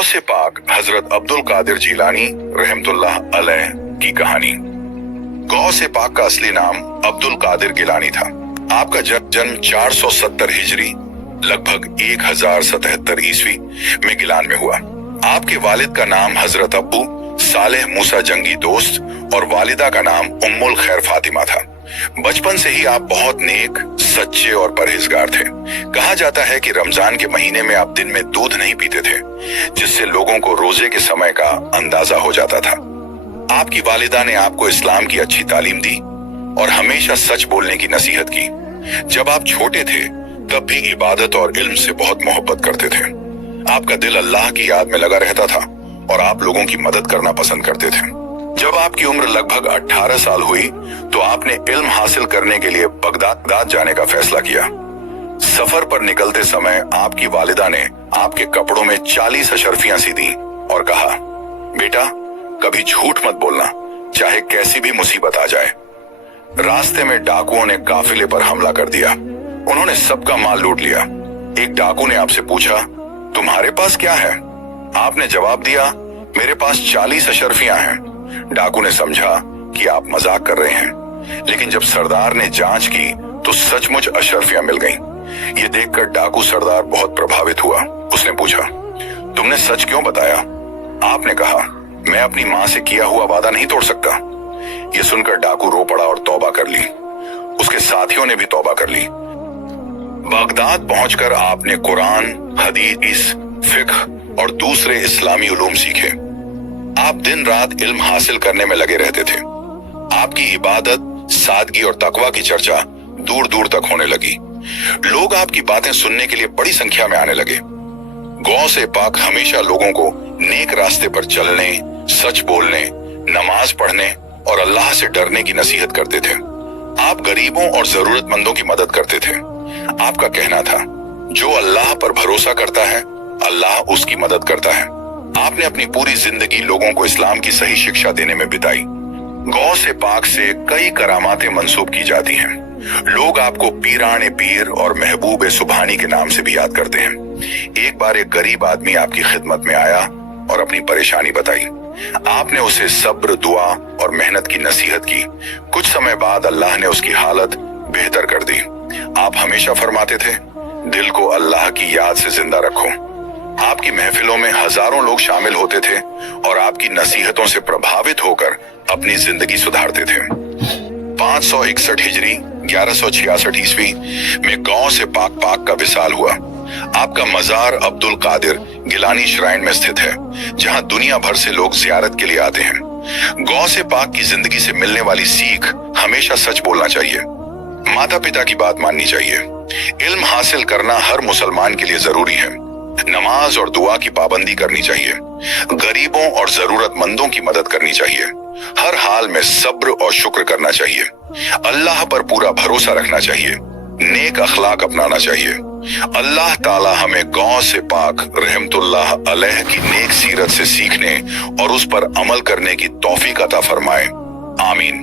गौसे पाक हजरत अब्दुल कादिर जिलानी रहमतुल्लाह अलैह की कहानी। गौसे पाक का असली नाम अब्दुल कादिर गिलानी था। आपका जन्म 470 हिजरी लगभग 1077 ईस्वी में गिलान में हुआ। आपके वालिद का नाम हजरत अब्बू सालेह मूसा जंगी दोस्त और वालिदा का नाम उम्मुल खैर फातिमा था। बचपन से ही आप बहुत नेक, सच्चे और परहेजगार थे। कहा जाता है कि रमजान के महीने में आप दिन में दूध नहीं पीते थे, जिससे लोगों को रोजे के समय का अंदाजा हो जाता था। आपकी वालिदा ने आपको इस्लाम की अच्छी तालीम दी और हमेशा सच बोलने की नसीहत की। जब आप छोटे थे तब भी इबादत और इल्म से बहुत मोहब्बत करते थे। आपका दिल अल्लाह की याद में लगा रहता था और आप लोगों की मदद करना पसंद करते थे। जब आपकी उम्र लगभग 18 साल हुई तो आपने इल्म हासिल करने के लिए बगदाद जाने का फैसला किया। सफर पर निकलते समय आपकी वालिदा ने आपके कपड़ों में 40 अशर्फियां सी दी और कहा, बेटा कभी झूठ मत बोलना, चाहे कैसी भी मुसीबत आ जाए। रास्ते में डाकुओं ने काफिले पर हमला कर दिया। उन्होंने सबका माल लूट लिया। एक डाकू ने आपसे पूछा, तुम्हारे पास क्या है? आपने जवाब दिया, मेरे पास 40 अशर्फियां हैं। डाकू ने समझा कि आप मजाक कर रहे हैं, लेकिन जब सरदार ने जांच की तो सचमुच अशर्फियां मिल गईं। ये देखकर डाकू सरदार बहुत प्रभावित हुआ। उसने पूछा, तुमने सच क्यों बताया? आपने कहा, मैं अपनी माँ से किया हुआ वादा नहीं तोड़ सकता। ये सुनकर डाकू रो पड़ा और तौबा कर ली। उसके साथियों ने भी तौबा कर ली। बगदाद पहुंचकर आपने कुरान, हदीस, फिक्ह और दूसरे इस्लामी उलूम सीखे। आप दिन रात इल्म हासिल करने में लगे रहते थे। आपकी इबादत, सादगी और तकवा की चर्चा दूर दूर तक होने लगी। लोग आपकी बातें सुनने के लिए बड़ी संख्या में आने लगे। गौसे पाक हमेशा लोगों को नेक रास्ते पर चलने, सच बोलने, नमाज पढ़ने और अल्लाह से डरने की नसीहत करते थे। आप गरीबों और जरूरतमंदों की मदद करते थे। आपका कहना था, जो अल्लाह पर भरोसा करता है अल्लाह उसकी मदद करता है। आपने अपनी पूरी जिंदगी लोगों को इस्लाम की सही शिक्षा देने में बिताई। गौसे पाक से कई करामातें मंसूब की जाती हैं। लोग आपको पीराने पीर और महबूब सुबहानी के नाम से भी याद करते हैं। एक बार एक गरीब आदमी आपकी खिदमत में आया और अपनी परेशानी बताई। आपने उसे सब्र, दुआ और मेहनत की नसीहत की। कुछ समय बाद अल्लाह ने उसकी हालत बेहतर कर दी। आप हमेशा फरमाते थे, दिल को अल्लाह की याद से जिंदा रखो। आपकी महफिलों में हजारों लोग शामिल होते थे और आपकी नसीहतों से प्रभावित होकर अपनी जिंदगी सुधारते थे। 561 हिजरी 1166 ईस्वी में गौसे पाक का विसाल हुआ। आपका मजार अब्दुल कादिर गिलानी श्राइन में स्थित है, जहां दुनिया भर से लोग जियारत के लिए आते हैं। गौसे पाक की जिंदगी से मिलने वाली सीख, हमेशा सच बोलना चाहिए, माता पिता की बात माननी चाहिए। इल्म हासिल करना हर मुसलमान के लिए जरूरी है। नमाज और दुआ की पाबंदी करनी चाहिए। गरीबों और जरूरतमंदों की मदद करनी चाहिए। हर हाल में सब्र और शुक्र करना चाहिए। अल्लाह पर पूरा भरोसा रखना चाहिए। नेक अखलाक अपनाना चाहिए। अल्लाह ताला हमें गौसे पाक रहमतुल्लाह अलैह की नेक सीरत से सीखने और उस पर अमल करने की तौफीक अता फरमाए। आमीन।